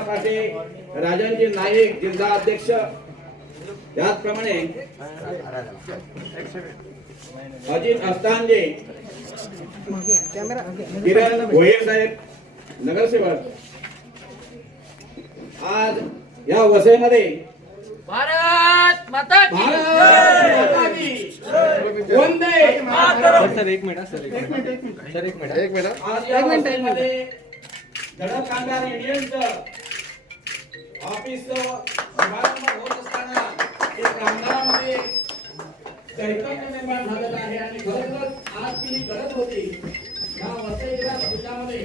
पाटे राजांचे नाईक जिल्हा अध्यक्ष त्याचप्रमाणे अजित अस्तांजे किरण भोयर साहेब नगरसेवक. आज या वसईमध्ये भारत माता की भारत माता की वंदे मातरम. सर एक मिनिट सर एक मिनिट. सर एक मिनिट. एक मिनिट. आज या वसईमध्ये धडक कामगार युनियनचं ऑफिस शुभारंभ होत असताना ते कामगारांमध्ये चैतन्य निर्माण झालेलं आहे आणि खरोखरच आज ती गरज होती. या वसई जिल्हा परिषदामध्ये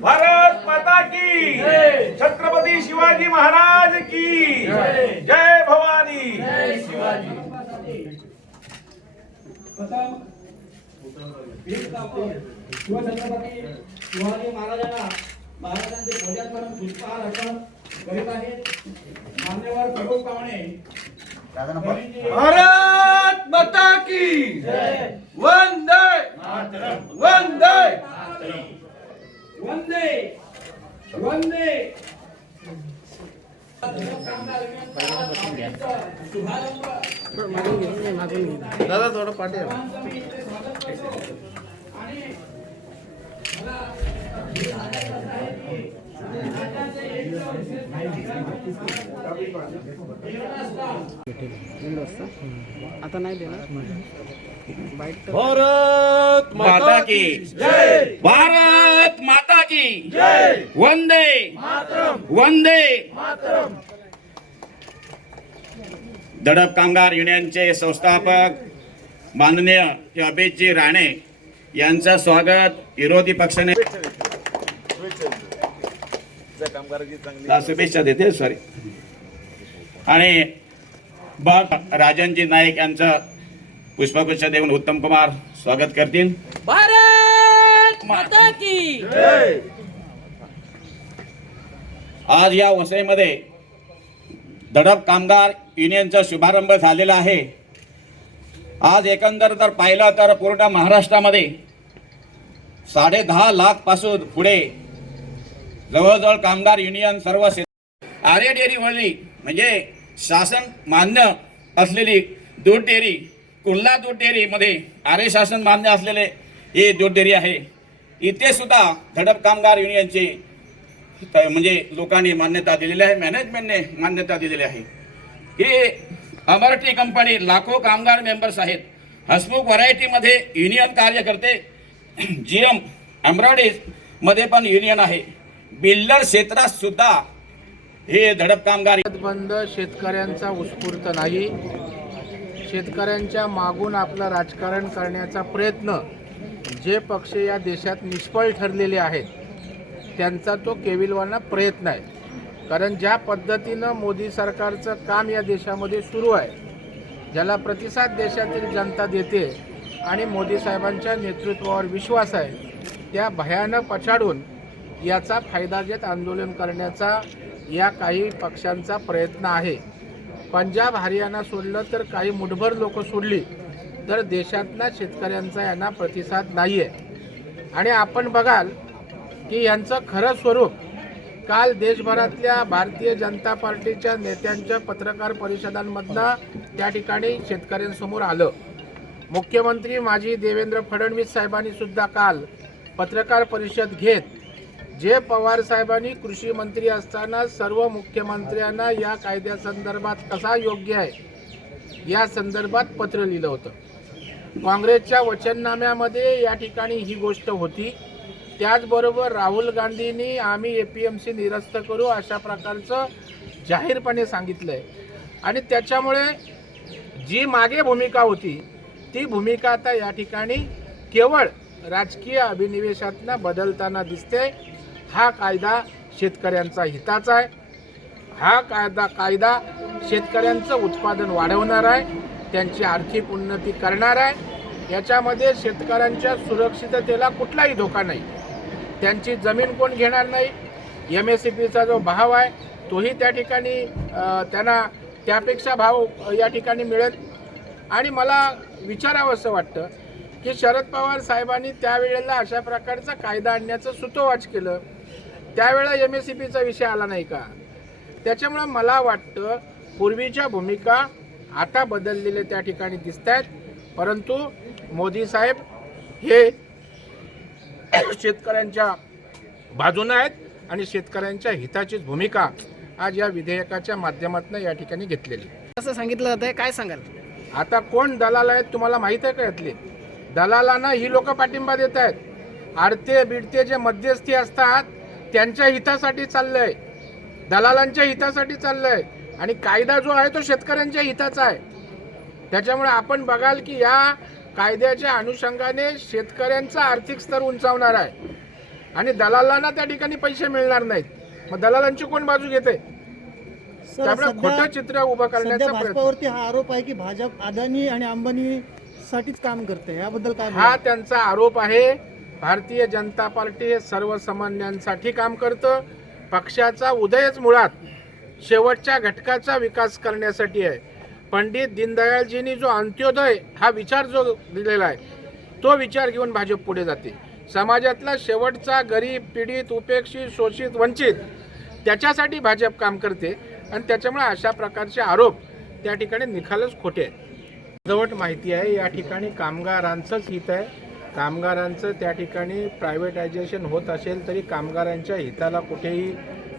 भारत माता की छत्रपती शिवाजी महाराज की जय. भवानी. प्रथम शिवछत्रपती शिवाजी महाराजांना महाराजांचे पूजन करून पुष्पहार अर्पण करीत आहेत मान्यवर प्रमुख पाहुणे रवींद्र भारत माता की वंदे वंदे वंदे वंदे कामगार युनियनचा शुभारंभ दादा थोडं पाठी आहे. सर्वांचं मी इथे स्वागत करतो. आणि मला हे सांगायचं आहे की राज्याचे एक विशेष दीड वाजता आता नाही देणार. भारत माता की जय! भारत माता की जय! वंदे वंदे दडप कामगार युनियनचे संस्थापक माननीय अभिजी राणे यांचं स्वागत विरोधी पक्षाने शुभेच्छा देते सॉरी आणि बघ राजनजी नाईक यांचं पुष्पगुच्छ देऊन उत्तम कुमार स्वागत करतील. भारत माता की जय! आज या वसईमध्ये दडप कामगार युनियनचा शुभारंभ झालेला आहे. आज एकंदर जर पाहिलं तर पूर्ण महाराष्ट्रामध्ये साडे दहा लाखपासून पुढे जवळजवळ कामगार युनियन सर्व आर्य डेअरी वळली म्हणजे शासन मान्य असलेली दूध डेअरी कुर्ला दूध डेअरीमध्ये आर्य शासन मान्य असलेले ही दूध डेअरी आहे. इथे सुद्धा धडप कामगार युनियनचे म्हणजे लोकांनी मान्यता दिलेली आहे मॅनेजमेंटने मान्यता दिलेली आहे. की अमरटी कंपनी लाखो कामगार मेंबर्स आहेत. हसमुख व्हरायटीमध्ये युनियन कार्य करते जी एम एम्ब्रॉयडरीजमध्ये पण युनियन आहे. बिल्डर क्षेत्रात सुद्धा हे धडप कामगार बंद शेतकऱ्यांचा उत्स्फूर्त नाही. शेतकऱ्यांच्या मागून आपलं राजकारण करण्याचा प्रयत्न जे पक्ष या देशात निष्फळ ठरलेले आहेत. त्यांचा तो केविलवाना प्रयत्न आहे. कारण ज्या पद्धतीनं मोदी सरकारचं काम या देशामध्ये सुरू आहे ज्याला प्रतिसाद देशातील जनता देते आणि मोदी साहेबांच्या नेतृत्वावर विश्वास आहे त्या भयानं पछाडून याचा फायदा घेत आंदोलन करण्याचा या काही पक्षांचा प्रयत्न आहे. पंजाब हरियाणा सोडलं तर काही मुठभर लोक सोडली तर देशातल्या शेतकऱ्यांचा यांना प्रतिसाद नाही आहे आणि आपण बघाल की यांचं खरं स्वरूप काल देशभरातल्या भारतीय जनता पार्टीच्या नेत्यांच्या पत्रकार परिषदांमधनं त्या ठिकाणी शेतकऱ्यांसमोर आलं. मुख्यमंत्री माजी देवेंद्र फडणवीस साहेबांनी सुद्धा काल पत्रकार परिषद घेत जे पवार साहेबांनी कृषी मंत्री असताना सर्व मुख्यमंत्र्यांना या कायद्यासंदर्भात कसा योग्य आहे या संदर्भात पत्र लिहिलं होतं. काँग्रेसच्या वचननाम्यामध्ये या ठिकाणी ही गोष्ट होती त्याचबरोबर राहुल गांधींनी आम्ही ए पी एम सी निरस्त करू अशा प्रकारचं जाहीरपणे सांगितलं आहे आणि त्याच्यामुळे जी मागे भूमिका होती ती भूमिका आता या ठिकाणी केवळ राजकीय अभिनिवेशातनं बदलताना दिसते. हा कायदा शेतकऱ्यांचा हिताचा आहे. हा कायदा कायदा शेतकऱ्यांचं उत्पादन वाढवणार आहे. त्यांची आर्थिक उन्नती करणार आहे. याच्यामध्ये शेतकऱ्यांच्या सुरक्षिततेला कुठलाही धोका नाही. त्यांची जमीन कोण घेणार नाही? एम एस सी पीचा जो भाव आहे तोही त्या ठिकाणी त्यांना त्यापेक्षा भाव या ठिकाणी मिळेल. आणि मला विचारावं असं वाटतं की शरद पवार साहेबांनी त्यावेळेला अशा प्रकारचा कायदा आणण्याचं सुतोवाच केलं. त्यावेळेला एम एस सी पीचा विषय आला नाही का? त्याच्यामुळं मला वाटतं पूर्वीच्या भूमिका आता बदललेल्या त्या ठिकाणी दिसत आहेत परंतु मोदी साहेब हे शेतकऱ्यांच्या बाजूनं आहेत आणि शेतकऱ्यांच्या हिताचीच भूमिका आज या विधेयकाच्या माध्यमातून या ठिकाणी घेतलेली. असं सांगितलं जात आहे काय सांगाल? आता कोण दलाल आहेत तुम्हाला माहीत आहे का यातले? दलालांना ही लोक पाठिंबा देत आहेत. आडते बिडते जे मध्यस्थी असतात त्यांच्या हितासाठी चाललंय. दलालांच्या हितासाठी चाललंय. आणि कायदा जो आहे तो शेतकऱ्यांच्या हिताचा आहे. त्याच्यामुळे आपण बघाल की या कायद्याच्या अनुषंगाने शेतकऱ्यांचा आर्थिक स्तर उंचावणार आहे. आणि दलालांना त्या ठिकाणी पैसे मिळणार नाहीत. मग दलालांची कोण बाजू घेते? त्यामुळे खोटं चित्र उभं करण्याचा प्रयत्न. हा आरोप आहे की भाजप अदानी आणि अंबानी साठीच काम करते याबद्दल काय हा? त्यांचा आरोप आहे. भारतीय जनता पार्टी हे सर्वसामान्यांसाठी काम करतं. पक्षाचा उदयच मुळात शेवटच्या घटकाचा विकास करण्यासाठी आहे. पंडित दीनदयाळजींनी जो अंत्योदय हा विचार जो दिलेला आहे तो विचार घेऊन भाजप पुढे जाते. समाजातला शेवटचा गरीब पीडित उपेक्षित शोषित वंचित त्याच्यासाठी भाजप काम करते आणि त्याच्यामुळे अशा प्रकारचे आरोप त्या ठिकाणी निखालच खोटे आहेत. अर्धवट माहिती आहे या ठिकाणी कामगारांचंच हित आहे. कामगारांचं त्या ठिकाणी प्रायव्हेटायझेशन होत असेल तरी कामगारांच्या हिताला कुठेही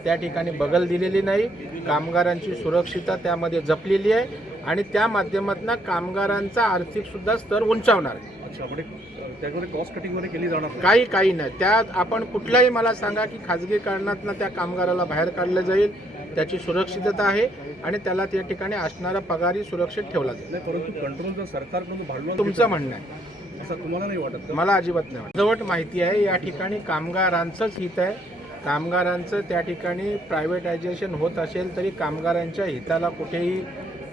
त्या ठिकाणी बगल दिलेली नाही. कामगारांची सुरक्षितता त्यामध्ये जपलेली आहे. आणि त्या माध्यमातून कामगारांचा आर्थिक सुद्धा स्तर उंचावणार आहे म्हणजे त्यामध्ये कॉस्ट कटिंगमध्ये केली जाणार नाही. काही काही नाही त्यात आपण कुठलाही मला सांगा की खाजगीकरणातनं त्या कामगाराला बाहेर काढलं जाईल त्याची सुरक्षितता आहे आणि त्याला त्या ठिकाणी असणारा पगारही सुरक्षित ठेवला जाईल परंतु कंट्रोल जर सरकारकडून भांडवल तुमचं म्हणणं आहे असं तुम्हाला नाही वाटत? मला अजिबात नाही वाटत. अर्धवट माहिती आहे या ठिकाणी कामगारांचंच हित आहे कामगारांचं त्या ठिकाणी प्रायव्हेटायझेशन होत असेल तरी कामगारांच्या हिताला कुठेही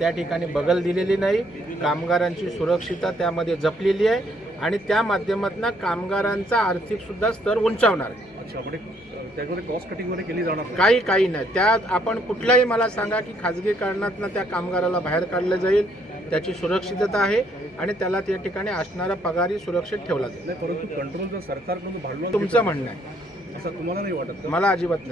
त्या ठिकाणी बगल दिलेली नाही. कामगारांची सुरक्षितता त्यामध्ये जपलेली आहे आणि त्या माध्यमातून कामगारांचा आर्थिक सुद्धा स्तर उंचावणार आहे. म्हणजे त्यामध्ये कॉस्ट कटिंगमध्ये केली जाणार नाही. काही काही नाही. त्यात आपण कुठलाही मला सांगा की खाजगीकरणातनं त्या कामगाराला बाहेर काढलं जाईल त्याची सुरक्षितता आहे आणि त्याला त्या ठिकाणी असणारा पगारही सुरक्षित ठेवला जाईल. नाही परंतु कंट्रोल जर सरकारकडून भांडवल तुमचं म्हणणं आहे. असं तुम्हाला नाही वाटत? मला अजिबात नाही.